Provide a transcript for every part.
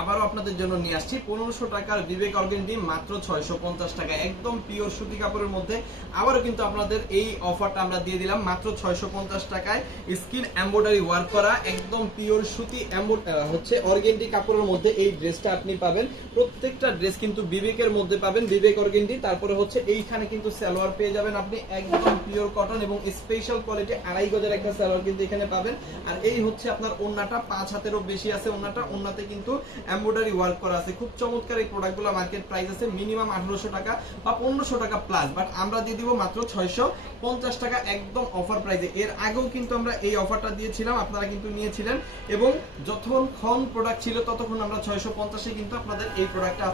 আবারও আপনাদের জন্য নিয়ে আসছি। পনেরোশো টাকার বিবেক অর্গেন্ডি মাত্র ছয়শো পঞ্চাশ টাকা। একদম পিওর সুতি কাপড়ের মধ্যে। আবারও কিন্তু আপনাদের এই অফারটা আমরা দিয়ে দিলাম। মাত্র ছয়শো পঞ্চাশ টাকায় স্কিন এম্ব্রয়ডারি ওয়ার্ক করা, একদম পিওর সুতি হচ্ছে অর্গেন্ডি কাপড়ের মধ্যে এই ড্রেসটা আপনি পাবেন। প্রত্যেকটা ড্রেস কিন্তু বিবেকের মধ্যে পাবেন, বিবেক অর্গেন্ডি তারপরে হচ্ছে এইখানে কিন্তু সালোয়ার পেয়ে যাবেন আপনি। একদম পিওর কটন এবং স্পেশাল কোয়ালিটি আড়াই গজের একটা সালোয়ার কিন্তু এখানে পাবেন। আর এই হচ্ছে আপনার ওন্নাটা, পাঁচ হাতেরও বেশি আছে ওন্নাটা। ওন্নাতে কিন্তু এমব্রয়ডারি ওয়ার্ক করা আছে। খুব চমৎকার এই প্রোডাক্টগুলো মার্কেট প্রাইস আছে মিনিমাম আঠারোশো টাকা বা পনেরোশো টাকা প্লাস বাট আমরা দিয়ে দিব মাত্র ছয়শো পঞ্চাশ টাকা একদম অফার প্রাইসে এর আগেও কিন্তু আমরা এই অফারটা দিয়েছিলাম, আপনারা কিন্তু নিয়েছিলেন। এবং যতক্ষণ প্রোডাক্ট ছিল, ততক্ষণ আমরা ছয়শো পঞ্চাশে কিন্তু আপনাদের এই প্রোডাক্টটা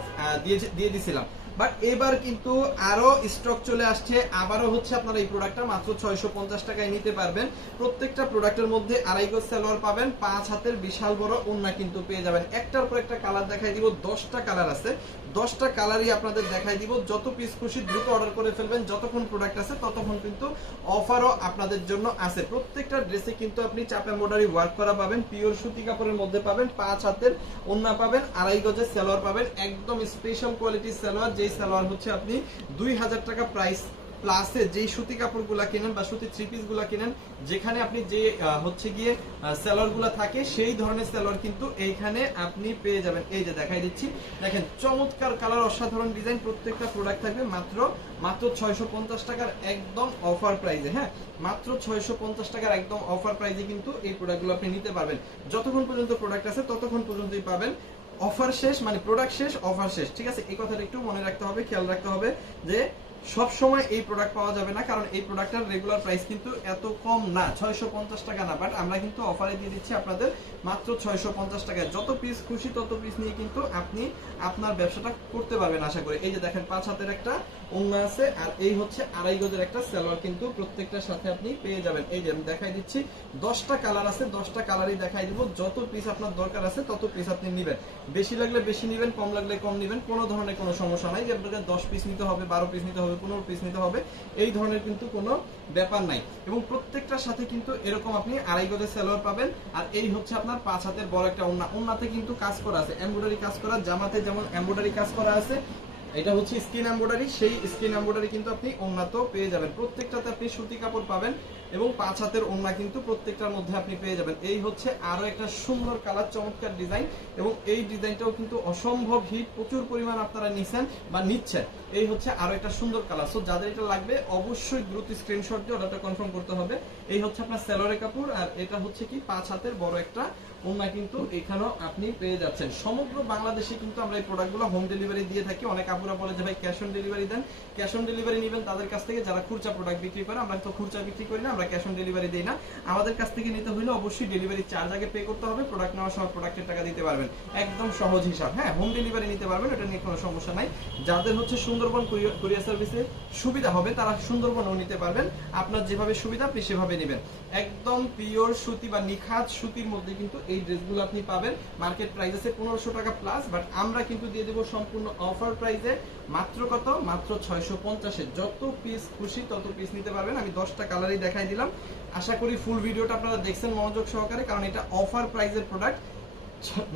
দিয়ে দিয়ে দিছিলাম। বাট এবার কিন্তু আরও স্টক চলে আসছে। আবারও হচ্ছে আপনারা এই প্রোডাক্টটা মাত্র ছয়শো পঞ্চাশ টাকায় নিতে পারবেন। প্রত্যেকটা প্রোডাক্টের মধ্যে আড়াই গজ সালোয়ার পাবেন। পাঁচ হাতের বিশাল বড় ওন্না কিন্তু পেয়ে যাবেন। একটার পর একটা কালার দেখাই দিব। দশটা কালার আছে। দশটা কালারই আপনাদের দেখাই দিব। যত পিস খুশি দ্রুত অর্ডার করে ফেলবেন। যতক্ষণ প্রোডাক্ট আছে, ততক্ষণ কিন্তু অফারও আপনাদের জন্য আছে। প্রত্যেকটা ড্রেসে কিন্তু আপনি চাপে মোডারি ওয়ার্ক করা পাবেন। পিওর সুতি কাপড়ের মধ্যে পাবেন। পাঁচ হাতের ওন্না পাবেন। আড়াই গজের সালোয়ার পাবেন। একদম স্পেশাল কোয়ালিটির সালোয়ার যেই সালোয়ার হচ্ছে আপনি দুই হাজার টাকা প্রাইস প্লাসে যেই সুতি কাপড়গুলা বা সুতি থ্রি পিসগুলা কেনেন, যেখানে আপনি যে হচ্ছে গিয়ে সেলরগুলা থাকে, সেই ধরনের সেলর কিন্তু এইখানে আপনি পেয়ে যাবেন। এই যে দেখাই দিচ্ছি, দেখেন চমৎকার কালার অসাধারণ ডিজাইন প্রত্যেকটা প্রোডাক্ট থাকবে মাত্র মাত্র ছয়শো পঞ্চাশ টাকার একদম অফার প্রাইসে হ্যাঁ? মাত্র ছয়শো পঞ্চাশ টাকার একদম অফার প্রাইসে কিন্তু এই প্রোডাক্টগুলো আপনি নিতে পারবেন। যতক্ষণ পর্যন্ত প্রোডাক্ট আছে, ততক্ষণ পর্যন্তই পাবেন। অফার শেষ মানে প্রোডাক্ট শেষ, অফার শেষ। ঠিক আছে? এই কথাটা একটু মনে রাখতে হবে, খেয়াল রাখতে হবে যে সব সময় এই প্রোডাক্ট পাওয়া যাবে না, কারণ এই প্রোডাক্টের রেগুলার প্রাইস কিন্তু এত কম না, ছয়শো পঞ্চাশ টাকা না। বাট আমরা কিন্তু অফারে দিয়ে দিচ্ছি আপনাদের মাত্র ছয়শো পঞ্চাশ টাকায় যত পিস খুশি তত পিস নিয়ে কিন্তু আপনি আপনার ব্যবসাটা করতে পারবেন, আশা করি। এই যে দেখেন, পাঁচ হাতের একটা ওন্না আছে, আর এই হচ্ছে আড়াই গজের একটা সালোয়ার কিন্তু প্রত্যেকটার সাথে আপনি পেয়ে যাবেন। এই যে আমি দেখাই দিচ্ছি, দশটা কালার আছে, দশটা কালারই দেখাই দিব। যত পিস আপনার দরকার আছে, তত পিস আপনি নেবেন। বেশি লাগলে বেশি নেবেন, কম লাগলে কম নেবেন, কোনো ধরনের কোনো সমস্যা নাই যে আপনাকে দশ পিস নিতে হবে, বারো পিস নিতে হবে, পনেরো পিস নিতে হবে, এই ধরনের কিন্তু কোনো ব্যাপার নাই। এবং প্রত্যেকটার সাথে কিন্তু এরকম আপনি আড়াই গজের স্যালোয়ার পাবেন, আর এই হচ্ছে আপনার পাঁচ হাতের বড় একটা ওন্না ওন্নাতে কিন্তু কাজ করা আছে এমব্রয়ডারি কাজ করা, জামাতে যেমন এমব্রয়ডারি কাজ করা আছে এটা হচ্ছে স্কিন এমব্রয়ডারি, সেই স্কিন এমব্রয়ডারি কিন্তু আপনি ওন্নাতেও পেয়ে যাবেন। প্রত্যেকটাতে আপনি সুতি কাপড় পাবেন এবং পাঁচ হাতের ওন্না কিন্তু প্রত্যেকটার মধ্যে আপনি পেয়ে যাবেন। এই হচ্ছে আরও একটা সুন্দর কালার, চমৎকার ডিজাইন এবং এই ডিজাইনটাও কিন্তু অসম্ভব হিট, প্রচুর পরিমাণ আপনারা নিচ্ছেন বা নিচ্ছেন। এই হচ্ছে আরও একটা সুন্দর কালার। সো যাদের এটা লাগবে, অবশ্যই দ্রুত স্ক্রিনশট দিয়ে অর্ডারটা কনফার্ম করতে হবে। এই হচ্ছে আপনার স্যালোরে কাপড় আর এটা হচ্ছে কি পাঁচ হাতের বড় একটা ওন্না কিন্তু এখানেও আপনি পেয়ে যাচ্ছেন। সমগ্র বাংলাদেশে কিন্তু আমরা এই প্রোডাক্টগুলো হোম ডেলিভারি দিয়ে থাকি, অনেক আপুরা বলে যে, ভাই ক্যাশ অন ডেলিভারি দেন। ক্যাশ অন ডেলিভারি নেবেন তাদের কাছ থেকে। যারা খুচরা প্রোডাক্ট বিক্রি করে, আমরা তো খুচরা বিক্রি করি না, আমরা ক্যাশ অন ডেলিভারি দিই না। আমাদের কাছ থেকে নিতে হলে অবশ্যই ডেলিভারি চার্জ আগে পে করতে হবে প্রোডাক্ট নেওয়ার সময় প্রোডাক্টের টাকা দিতে পারবেন। একদম সহজ হিসাব। হ্যাঁ হোম ডেলিভারি নিতে পারবেন, এটা নিয়ে কোনো সমস্যা নাই। যাদের হচ্ছে সুন্দরবন কুরিয়ার সার্ভিসে সুবিধা হবে, তারা সুন্দরবনও নিতে পারবেন। আপনার যেভাবে সুবিধা, আপনি সেভাবে নেবেন। একদম পিওর সুতি বা নিখাত সুতির মধ্যে কিন্তু এই ড্রেসগুলো আপনি পাবেন। মার্কেট প্রাইস আছে পনেরোশো টাকা প্লাস বাট আমরা কিন্তু দিয়ে দেবো সম্পূর্ণ অফার প্রাইসে মাত্র কত? মাত্র ছয়শো পঞ্চাশে যত পিস খুশি তত পিস নিতে পারবেন। আমি দশটা কালারই দেখাই দিলাম। আশা করি ফুল ভিডিওটা আপনারা দেখছেন মনোযোগ সহকারে, কারণ এটা অফার প্রাইজের প্রোডাক্ট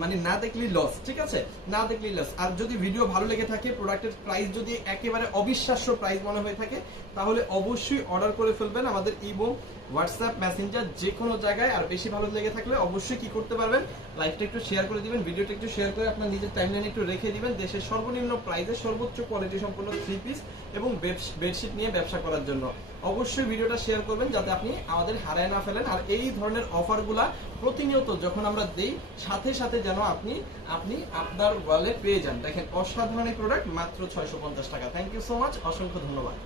মানে না দেখলেই লস ঠিক আছে? না দেখলেই লস আর যদি ভিডিও ভালো লেগে থাকে প্রোডাক্টের প্রাইস যদি একেবারে অবিশ্বাস্য প্রাইস মনে হয়ে থাকে, তাহলে অবশ্যই অর্ডার করে ফেলবেন আমাদের ইবো হোয়াটসঅ্যাপ মেসেঞ্জার যে কোনো জায়গায়। আর বেশি ভালো লেগে থাকলে অবশ্যই কি করতে পারবেন? লাইভটা একটু শেয়ার করে দিবেন ভিডিওটা একটু শেয়ার করে আপনার নিজের টাইমলাইনে একটু রেখে দিবেন। দেশের সর্বনিম্ন প্রাইসে সর্বোচ্চ কোয়ালিটি সম্পন্ন থ্রি পিস এবং বেডশিট নিয়ে ব্যবসা করার জন্য। অবশ্যই ভিডিওটা শেয়ার করবেন যাতে আপনি আমাদের হারায় না ফেলেন। আর এই ধরনের অফারগুলা প্রতিনিয়ত যখন আমরা দেই, সাথে সাথে যেন আপনি আপনি আপনার ওয়ালে পেয়ে যান। দেখেন, অসাধারণ প্রোডাক্ট মাত্র ছয়শো পঞ্চাশ টাকা। থ্যাংক ইউ সো মাচ অসংখ্য ধন্যবাদ।